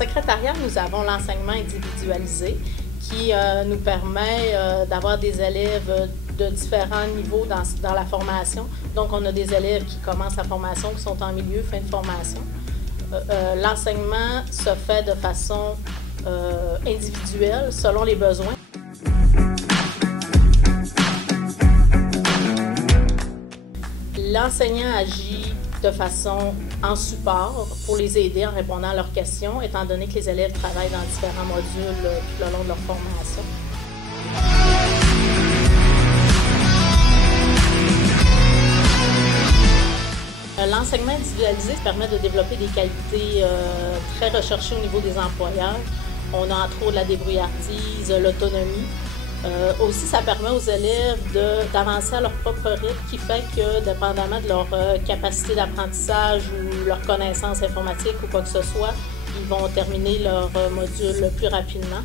secrétariat, nous avons l'enseignement individualisé qui nous permet d'avoir des élèves de différents niveaux dans la formation. Donc, on a des élèves qui commencent la formation, qui sont en milieu, fin de formation. L'enseignement se fait de façon individuelle, selon les besoins. L'enseignant agit de façon en support pour les aider en répondant à leurs questions, étant donné que les élèves travaillent dans différents modules tout le long de leur formation. L'enseignement individualisé permet de développer des qualités très recherchées au niveau des employeurs. On a entre autres la débrouillardise, l'autonomie. Aussi, ça permet aux élèves d'avancer à leur propre rythme, qui fait que, dépendamment de leur capacité d'apprentissage ou leur connaissance informatique ou quoi que ce soit, ils vont terminer leur module plus rapidement.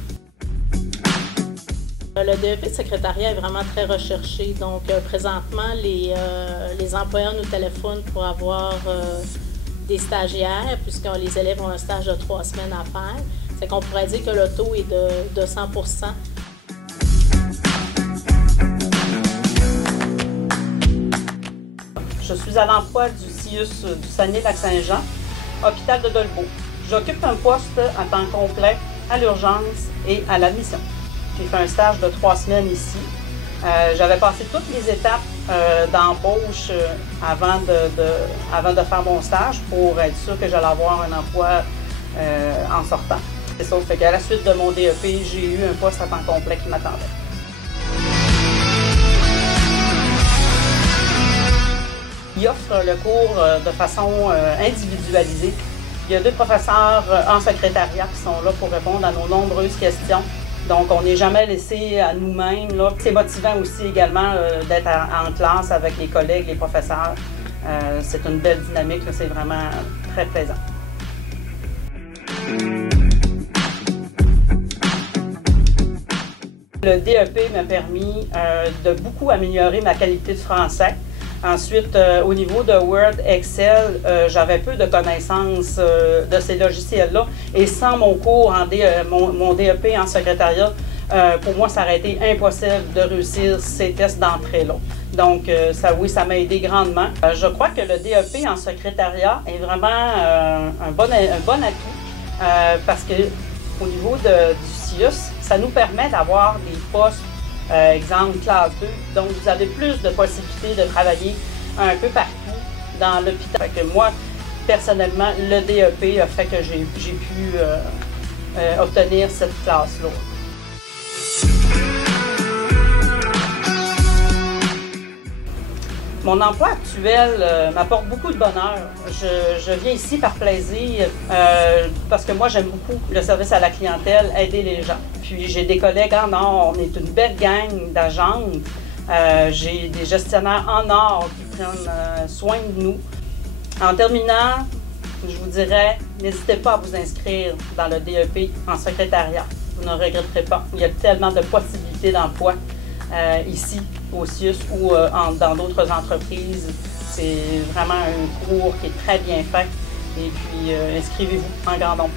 Le DEP de secrétariat est vraiment très recherché. Donc, présentement, les employeurs nous téléphonent pour avoir des stagiaires, puisque les élèves ont un stage de 3 semaines à faire. C'est qu'on pourrait dire que le taux est de 100 %. Je suis à l'emploi du CIUS du Saguenay-Lac-Saint-Jean, hôpital de Dolbeau. J'occupe un poste à temps complet à l'urgence et à l'admission. J'ai fait un stage de 3 semaines ici. J'avais passé toutes les étapes d'embauche avant de faire mon stage pour être sûr que j'allais avoir un emploi en sortant. C'est ça, fait qu'à la suite de mon DEP, j'ai eu un poste à temps complet qui m'attendait. Il offre le cours de façon individualisée. Il y a 2 professeurs en secrétariat qui sont là pour répondre à nos nombreuses questions. Donc, on n'est jamais laissé à nous-mêmes. C'est motivant aussi également d'être en classe avec les collègues, les professeurs. C'est une belle dynamique, c'est vraiment très plaisant. Le DEP m'a permis de beaucoup améliorer ma qualité de français. Ensuite, au niveau de Word, Excel, j'avais peu de connaissances de ces logiciels-là. Et sans mon cours, mon DEP en secrétariat, pour moi, ça aurait été impossible de réussir ces tests d'entrée-là. Donc, ça m'a aidé grandement. Je crois que le DEP en secrétariat est vraiment un bon atout parce qu'au niveau du CIUS, ça nous permet d'avoir des postes exemple classe 2, donc vous avez plus de possibilités de travailler un peu partout dans l'hôpital. Moi, personnellement, le DEP a fait que j'ai pu obtenir cette classe-là. Mon emploi actuel m'apporte beaucoup de bonheur. Je viens ici par plaisir parce que moi, j'aime beaucoup le service à la clientèle, aider les gens. Puis j'ai des collègues en or, on est une belle gang d'agentes. J'ai des gestionnaires en or qui prennent soin de nous. En terminant, je vous dirais, n'hésitez pas à vous inscrire dans le DEP en secrétariat. Vous ne regretterez pas. Il y a tellement de possibilités d'emploi ici au CIUS ou dans d'autres entreprises. C'est vraiment un cours qui est très bien fait. Et puis, inscrivez-vous en grand nombre.